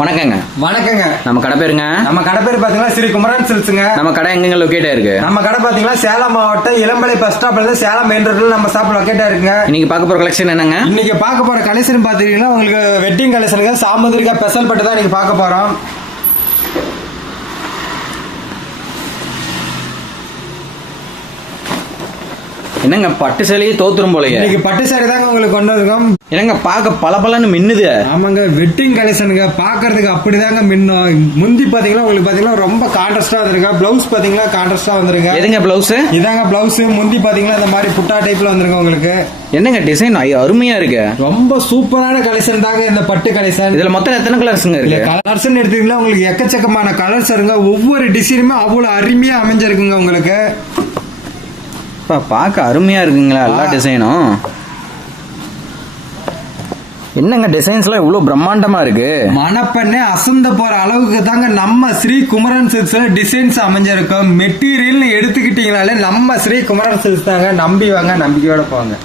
வணக்கங்க. வணக்கங்க. நம்ம கடை பேருங்க? நம்ம கடை பேர் பாத்தீங்கன்னா ஸ்ரீ குமரன் சில்க்ஸ்ங்க. நம்ம கடை எங்க லொகேட் இருக்கு? நம்ம கடை பாத்தீங்கன்னா சேலம் மாவட்டம் இளம்பலை பஸ் ஸ்டாப்ல இருந்து சேலம் மெயின் ரோட்ல நம்ம ஷாப் லொகேட் இருக்குங்க. இன்னைக்கு பார்க்க போற கலெக்ஷன் என்னங்க? இன்னைக்கு பார்க்க போற கலெக்ஷன் பாத்தீங்கன்னா உங்களுக்கு வெட்டிங் கலெக்ஷனுங்க. சாமுதிரிகா ஸ்பெஷல் பட்டு தான் இன்னைக்கு பார்க்க போறோம். என்னங்க பட்டு சேலையே தோத்துரும் போலயே. இன்னைக்கு பட்டு சேலை தாங்க உங்களுக்கு கொண்டு இருக்கோம். என்னங்க பார்க்க பளபளன்னு மின்னுது. ஆமாங்க, வெட்டிங் கலெக்ஷனுங்க. பாக்குறதுக்கு அப்படிதாங்க மின்னும். முந்தி பாத்தீங்கன்னா உங்களுக்கு பாத்தீங்கன்னா ரொம்ப கான்ட்ராஸ்டா வந்துருங்க. பிளவுஸ் பாத்தீங்கன்னா கான்ட்ராஸ்டா வந்துருங்க. எதுங்க பிளவுஸ்? இதாங்க பிளவுஸ். முந்தி பாத்தீங்கன்னா இந்த மாதிரி புட்டா டைப்ல வந்துருங்க உங்களுக்கு. என்னங்க டிசைன் அருமையா இருக்கு. ரொம்ப சூப்பரான கலெக்ஷன் தாங்க இந்த பட்டு கலெக்ஷன். இதுல மொத்தம் எத்தனை கலர்ஸ்ங்க இருக்கு? கலர்ஸ் எடுத்தீங்கன்னா உங்களுக்கு எக்கச்சக்கமான கலர்ஸ் இருங்க. ஒவ்வொரு டிசைனுமே அவ்வளவு அருமையா அமைஞ்சிருக்குங்க உங்களுக்கு. பார்க்க அருமையா இருக்குங்களா எல்லா டிசைனும்? என்னங்க டிசைன்ஸ்லாம் இவ்வளவு பிரம்மாண்டமா இருக்கு. மனப்பண்ணே அசந்த போற அளவுக்கு தாங்க நம்ம ஸ்ரீ குமரன் சில்க்ஸ்ல டிசைன்ஸ் அமைஞ்சிருக்கும். மெட்டீரியல் எடுத்துக்கிட்டீங்கனாலே நம்ம ஸ்ரீ குமரன் சில்க்ஸ் தாங்க. நம்பி வாங்க, நம்பிக்கையோட போங்க.